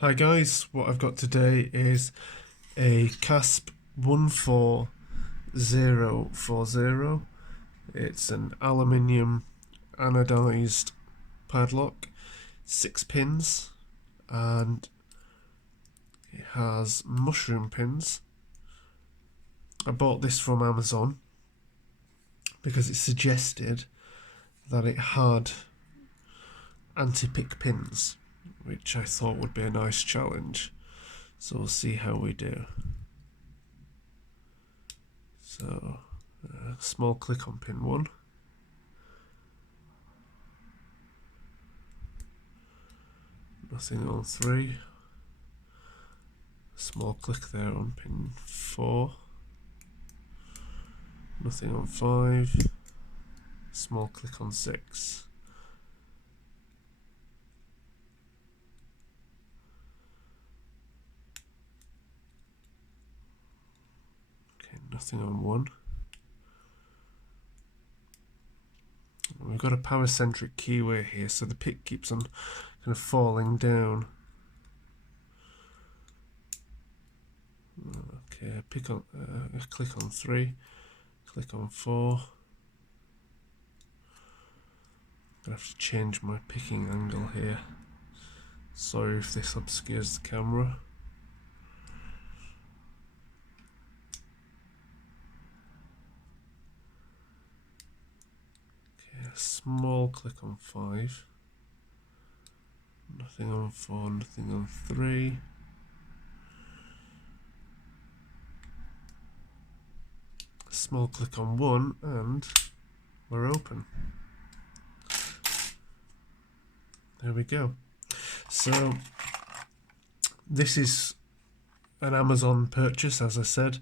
Hi guys, what I've got today is a Kasp 14040. It's an aluminium anodised padlock, 6 pins, and it has mushroom pins. I bought this from Amazon because it suggested that it had anti-pick pins, which I thought would be a nice challenge. So we'll see how we do. So, small click on pin 1. Nothing on 3. Small click there on pin 4. Nothing on 5. Small click on 6. Nothing on 1. We've got a paracentric keyway here, so the pick keeps on kind of falling down. Okay, click on 3, click on 4. I'm gonna have to change my picking angle here. Sorry if this obscures the camera. Small click on 5. Nothing on 4, nothing on 3. Small click on 1, and we're open. There we go. So this is an Amazon purchase, as I said.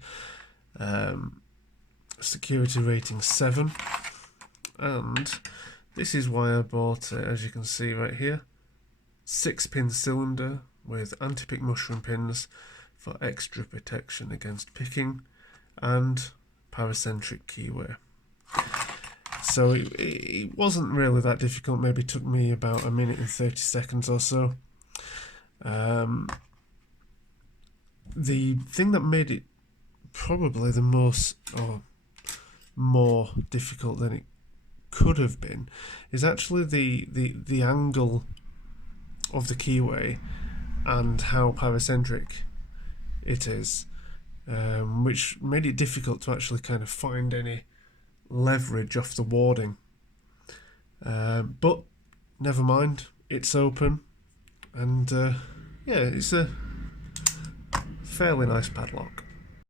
Security rating 7. And this is why I bought it, as you can see right here. 6-pin cylinder with anti-pick mushroom pins for extra protection against picking, and paracentric keyway. So it wasn't really that difficult. Maybe took me about 1 minute and 30 seconds or so. The thing that made it probably the most, or more difficult than it could have been, is actually the angle of the keyway and how paracentric it is, which made it difficult to actually kind of find any leverage off the warding. But never mind, it's open, and yeah, it's a fairly nice padlock.